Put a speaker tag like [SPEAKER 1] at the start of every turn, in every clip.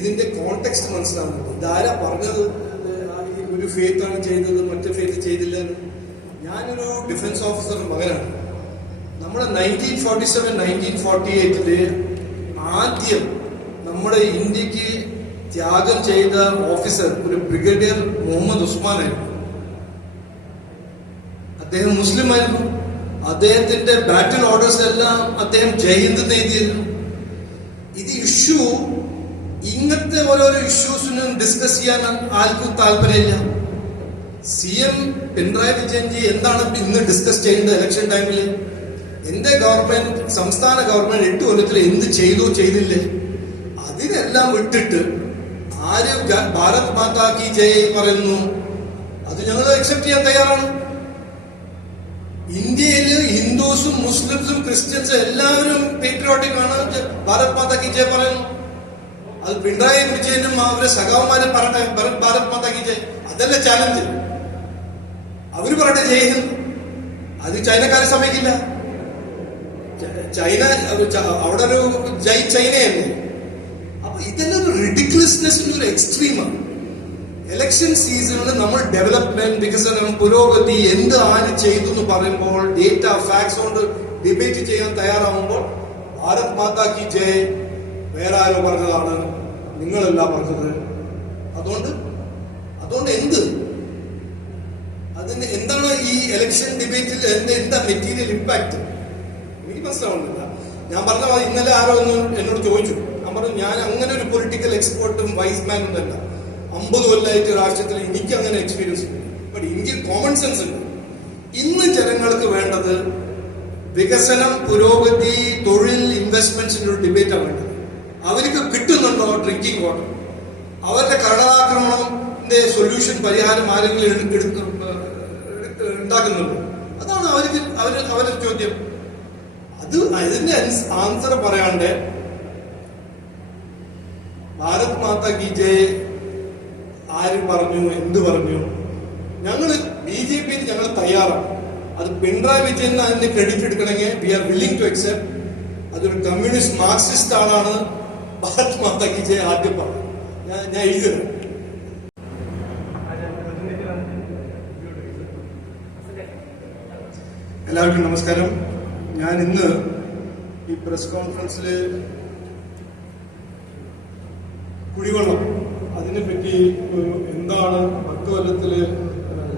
[SPEAKER 1] ഇതിന്റെ കോണ്ടെക്സ്റ്റ് മനസ്സിലാവുന്നത് ഇതാരാ പറഞ്ഞത്? ഒരു ഫേത്ത് ആണ് ചെയ്തത് മറ്റേ ഫേത്ത് ചെയ്തില്ല? ഞാനൊരു ഡിഫൻസ് ഓഫീസറുടെ മകനാണ്. നമ്മുടെ nineteen forty seven nineteen forty എയ്റ്റിൽ ആദ്യം നമ്മുടെ ഇന്ത്യയ്ക്ക് ത്യാഗം ചെയ്ത ഓഫീസർ ഒരു ബ്രിഗേഡിയർ മുഹമ്മദ് ഉസ്മാനായിരുന്നു. അദ്ദേഹം മുസ്ലിം ആയിരുന്നു. അദ്ദേഹത്തിന്റെ ബാറ്റിൽ ഓർഡേഴ്സ് എല്ലാം അദ്ദേഹം ജയ്ഹിന്ദ് എഴുതിയിരുന്നു ഇത് ഇഷ്യൂ ഇങ്ങനത്തെ ഓരോരോ ഇഷ്യൂസിനും ഡിസ്കസ് ചെയ്യാൻ ആർക്കും താല്പര്യമില്ല. സി എം പിണറായി വിജയൻജി എന്താണ് ഇന്ന് ഡിസ്കസ് ചെയ്യേണ്ടത് ഇലക്ഷൻ ടൈമിൽ എന്റെ ഗവൺമെന്റ് സംസ്ഥാന ഗവൺമെന്റ് എട്ട് കൊല്ലത്തിൽ എന്ത് ചെയ്തു ചെയ്തില്ലേ? അതിനെല്ലാം വിട്ടിട്ട് ആര് ഭാരത് മാതാ കി ജയ് പറയുന്നു? അത് ഞങ്ങൾ അക്സെപ്റ്റ് ചെയ്യാൻ തയ്യാറാണ്. ഇന്ത്യയിൽ ഹിന്ദുസും മുസ്ലിംസും ക്രിസ്ത്യൻസും എല്ലാവരും പേട്രിയോട്ടിക് ആണ്. ഭാരത് മാതാ കി ജയ് പറയുന്നു. അത് പിണറായി വിജയനും അവരെ സഖാവുമാരെ പറട്ടെ ഭാരത് ഭാരത് മാതാ കി ജയ്. അതല്ല ചാലഞ്ച് അവർ പറട്ടെ ജയിക്കും അത് ചൈനക്കാരെ സമ്മതിക്കില്ല. ചൈന അവിടെ ഒരു ജയ് ചൈനയല്ലേ? അപ്പൊ ഇതെല്ലാം ഒരു റിഡിക്കുലസ്നെസിന്റെ ഒരു എക്സ്ട്രീമാണ് ഇലക്ഷൻ സീസണിൽ നമ്മൾ ഡെവലപ്മെന്റ് വികസനം പുരോഗതി എന്ത് ആര് ചെയ്തു എന്ന് പറയുമ്പോൾ ഡേറ്റ ഫാക്സ് കൊണ്ട് ഡിബേറ്റ് ചെയ്യാൻ തയ്യാറാവുമ്പോൾ ഭാരത് മാതാ കി ജയ് വേറെ ആരോ പറഞ്ഞതാണ് നിങ്ങളല്ല പറഞ്ഞത്. അതുകൊണ്ട് അതുകൊണ്ട് എന്ത്? അതിന് എന്താണ് ഈ ഇലക്ഷൻ ഡിബേറ്റിൽ എന്ത് മെറ്റീരിയൽ ഇമ്പാക്ട് എനിക്ക് മനസ്സിലാവുന്നില്ല ഞാൻ പറഞ്ഞ ഇന്നലെ ആരോ ഒന്ന് എന്നോട് ചോദിച്ചു. ഞാൻ പറഞ്ഞു ഞാൻ അങ്ങനെ ഒരു പൊളിറ്റിക്കൽ എക്സ്പേർട്ടും വൈസ് മാൻ അല്ല. അമ്പത് കൊല്ലമായിട്ട് രാഷ്ട്രത്തിൽ എനിക്ക് അങ്ങനെ എക്സ്പീരിയൻസ് ഉണ്ട് ബട്ട് ഇന്ത്യൻ കോമൺ സെൻസ് ഉണ്ട്. ഇന്ന് ജനങ്ങൾക്ക് വേണ്ടത് വികസനം പുരോഗതി തൊഴിൽ ഇൻവെസ്റ്റ്മെന്റ്സിന്റെ ഒരു ഡിബേറ്റാണ് വേണ്ടത്. അവർക്ക് കിട്ടുന്നുണ്ടോ ഡ്രിങ്കിങ് വാട്ടർ അവരുടെ കടലാക്രമണത്തിന്റെ സൊല്യൂഷൻ പരിഹാരം ആരെങ്കിലും എടു- എടുത്ത് എടുത്ത് ഉണ്ടാക്കുന്നുണ്ടോ? അതാണ് അവർക്ക് അവർ അവരുടെ ചോദ്യം. അത് അതിന്റെ ആൻസർ പറയാണ്ട് ഭാരത് മാതാ കി ജയ് ആര് പറഞ്ഞു എന്ത് പറഞ്ഞു? ഞങ്ങൾ ബി ജെ പിയിൽ ഞങ്ങൾ തയ്യാറാണ്. അത് പിണറായി വിജയൻ അതിന്റെ ക്രെഡിറ്റ് എടുക്കണമെങ്കിൽ we are willing to accept അതൊരു കമ്മ്യൂണിസ്റ്റ് മാർക്സിസ്റ്റ് ആളാണ്. ഭാരത് മാതാ കി ജയ് ആദ്യം പറഞ്ഞു. ഞാൻ ഞാൻ എല്ലാവർക്കും നമസ്കാരം. ഞാൻ ഇന്ന് ഈ പ്രസ് കോൺഫറൻസിൽ കുടിവെള്ളം അതിനെപ്പറ്റി എന്താണ് പത്ത് കൊല്ലത്തിൽ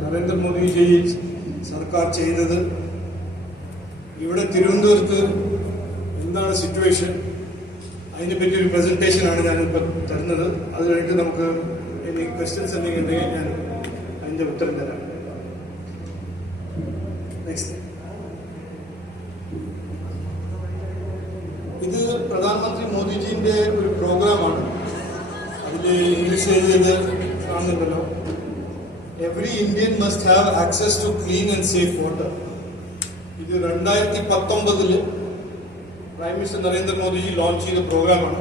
[SPEAKER 1] നരേന്ദ്രമോദിജി സർക്കാർ ചെയ്തത് ഇവിടെ തിരുവനന്തപുരത്ത് എന്താണ് സിറ്റുവേഷൻ അതിനെപ്പറ്റി ഒരു പ്രസന്റേഷൻ ആണ് ഞാനിപ്പോൾ തരുന്നത്. അത് കഴിഞ്ഞിട്ട് നമുക്ക് ഇനി ക്വസ്റ്റ്യൻസ് എന്തെങ്കിലും ഉണ്ടെങ്കിൽ ഞാൻ അതിന്റെ ഉത്തരം തരാം. നെക്സ്റ്റ് ഇത് പ്രധാനമന്ത്രി മോദിജിന്റെ ഒരു പ്രോഗ്രാമാണ്. അതിൽ ഇംഗ്ലീഷ് എഴുതിയത് കാണുന്നുണ്ടല്ലോ every Indian must have access to clean and safe water ഇത് രണ്ടായിരത്തി പത്തൊമ്പതിൽ പ്രൈം മിനിസ്റ്റർ നരേന്ദ്രമോദിജി ലോഞ്ച് ചെയ്ത പ്രോഗ്രാമാണ്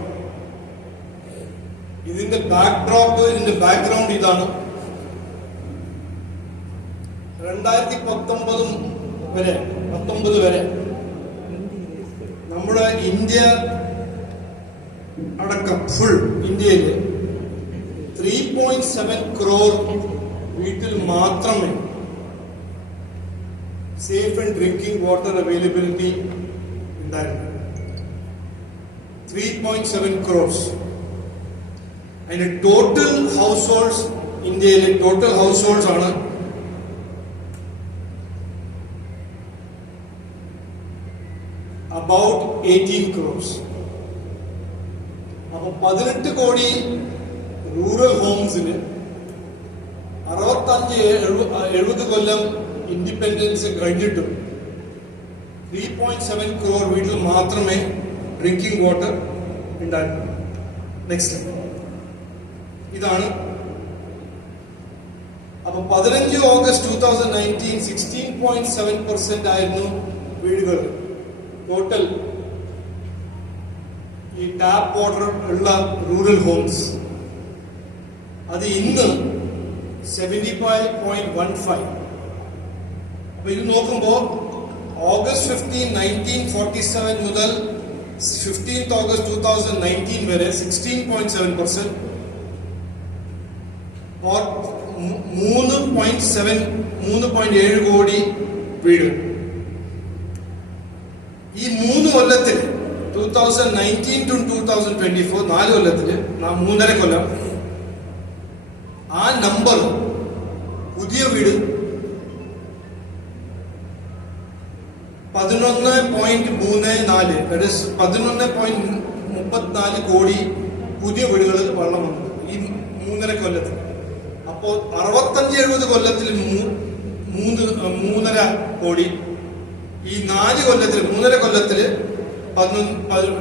[SPEAKER 1] ഇതിന്റെ ബാക്ക് ഡ്രോപ്പ് ഇതിന്റെ ബാക്ക്ഗ്രൗണ്ട് ഇതാണ്. രണ്ടായിരത്തി പത്തൊമ്പതും വരെ പത്തൊമ്പത് വരെ നമ്മുടെ ഇന്ത്യ അടക്കം ഫുൾ ഇന്ത്യയിൽ ത്രീ പോയിന്റ് സെവൻ ക്രോർ വീട്ടിൽ മാത്രമേ safe and drinking water availability ഉണ്ടായിരുന്നു ത്രീ പോയിന്റ് അതിന്റെ ടോട്ടൽ ഹൗസ് ഹോൾഡ്സ് ഇന്ത്യയിലെ ടോട്ടൽ ഹൗസ് ഹോൾഡ്സ് ആണ് അബൌട്ട് എയ്റ്റീൻ ക്രോർസ് അപ്പൊ പതിനെട്ട് കോടി റൂറൽ ഹോംസിന് അറുപത്തഞ്ച് എഴുപ- എഴുപത് കൊല്ലം ഇൻഡിപെൻഡൻസ് കഴിഞ്ഞിട്ടും ത്രീ പോയിന്റ് സെവൻ ക്രോർ വീട്ടിൽ മാത്രമേ ഡ്രിങ്കിങ് വാട്ടർ ഉണ്ടായിരുന്നു നെക്സ്റ്റ് ഇതാണ്. അപ്പൊ പതിനഞ്ച് August two thousand nineteen sixteen point seven percent ആയിരുന്നു വീടുകൾ. ടോട്ടൽ ഈ ടാപ്പ് വാട്ടർ ഉള്ള റൂറൽ ഹോംസ് അത് ഇന്ന് seventy five point one five അപ്പൊ ഇത് നോക്കുമ്പോൾ August fifteen nineteen forty seven മുതൽ fifteenth August two thousand nineteen വരെ sixteen point seven percent or മൂന്ന് പോയിന്റ് സെവൻ മൂന്ന് പോയിന്റ് ഏഴ് കോടി വീട്. ഈ മൂന്ന് കൊല്ലത്തിൽ two thousand nineteen to two thousand twenty four നാല് കൊല്ലത്തിൽ മൂന്നര കൊല്ലം ആ നമ്പർ പുതിയ വീട് പതിനൊന്ന് പോയിന്റ് മൂന്ന് നാല് പതിനൊന്ന് പോയിന്റ് മുപ്പത്തിനാല് കോടി പുതിയ വീടുകളിൽ വെള്ളം വന്നു. ഈ മൂന്നര കൊല്ലത്തിൽ. അപ്പോ അറുപത്തഞ്ച് എഴുപത് കൊല്ലത്തിൽ മൂന്ന് മൂന്നര കോടി. ഈ നാല് കൊല്ലത്തിൽ മൂന്നര കൊല്ലത്തിൽ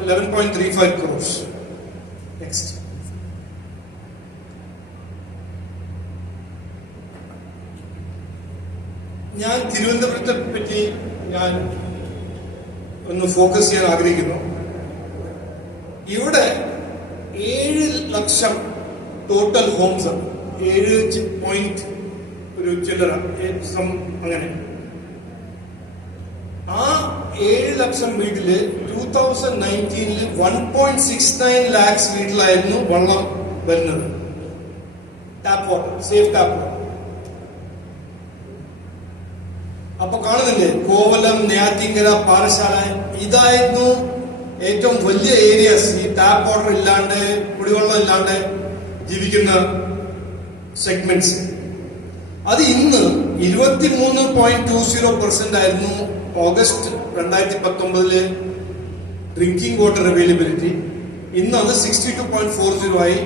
[SPEAKER 1] eleven point three five crores next ഞാൻ തിരുവനന്തപുരത്തെ പറ്റി ഞാൻ ഒന്ന് ഫോക്കസ് ചെയ്യാൻ ആഗ്രഹിക്കുന്നു. ഇവിടെ ഏഴ് ലക്ഷം ടോട്ടൽ ഹോംസ് ഏഴ് പോയിന്റ് ഒരു ചില്ലറ അങ്ങനെ. ആ ഏഴ് ലക്ഷം വീട്ടിൽ two thousand നയന്റീനിൽ one point six nine lakhs വീട്ടിലായിരുന്നു വെള്ളം വരുന്നത്. Tap water safe tap water അപ്പൊ കാണുന്നില്ലേ? കോവലം നെയ്യാറ്റിങ്കര പാറശാല ഇതായിരുന്നു ഏറ്റവും വലിയ ഏരിയസ് ഈ ടാപ്പ് വാട്ടർ ഇല്ലാണ്ട് കുടിവെള്ളം ഇല്ലാണ്ട് ജീവിക്കുന്ന സെഗ്മെന്റ്സ് അത് ഇന്ന് ഇരുപത്തി മൂന്ന് പോയിന്റ് ടു സീറോ പെർസെന്റ് ആയിരുന്നു ഓഗസ്റ്റ് രണ്ടായിരത്തി പത്തൊമ്പതിൽ ഡ്രിങ്കിങ് വാട്ടർ അവൈലബിലിറ്റി ഇന്ന് അത് sixty two point four zero ആയി.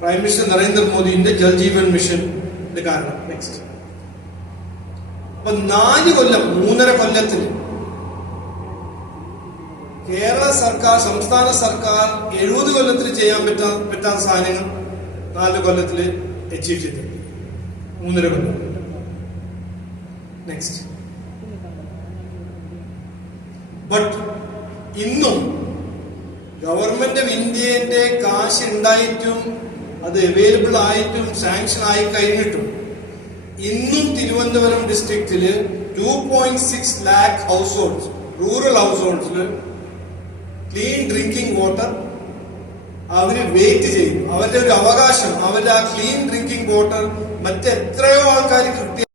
[SPEAKER 1] പ്രൈം മിനിസ്റ്റർ നരേന്ദ്രമോദിന്റെ ജൽജീവൻ മിഷന്റെ കാരണം. നെക്സ്റ്റ് അപ്പൊ നാല് കൊല്ലം മൂന്നര കൊല്ലത്തിന് കേരള സർക്കാർ സംസ്ഥാന സർക്കാർ എഴുപത് കൊല്ലത്തിൽ ചെയ്യാൻ പറ്റാ പറ്റാത്ത സാധനങ്ങൾ നാല് കൊല്ലത്തിൽ അച്ചീവ് ചെയ്തിട്ടുണ്ട്. മൂന്നര കൊല്ലം. നെക്സ്റ്റ് ബട്ട് ഇന്നും ഗവൺമെന്റ് ഓഫ് ഇന്ത്യന്റെ കാശ് ഉണ്ടായിട്ടും അത് അവൈലബിൾ ആയിട്ടും സാങ്ഷൻ ആയി കഴിഞ്ഞിട്ടും ഇന്നും തിരുവനന്തപുരം ഡിസ്ട്രിക്റ്റിൽ two point six lakh households rural house ഹോൾഡ്സിൽ ക്ലീൻ ഡ്രിങ്കിങ് വാട്ടർ അവർ വെയിറ്റ് ചെയ്യും. അവരുടെ ഒരു അവകാശം അവരുടെ ആ ക്ലീൻ ഡ്രിങ്കിങ് വാട്ടർ മറ്റെത്രയോ ആൾക്കാർ കൃത്യം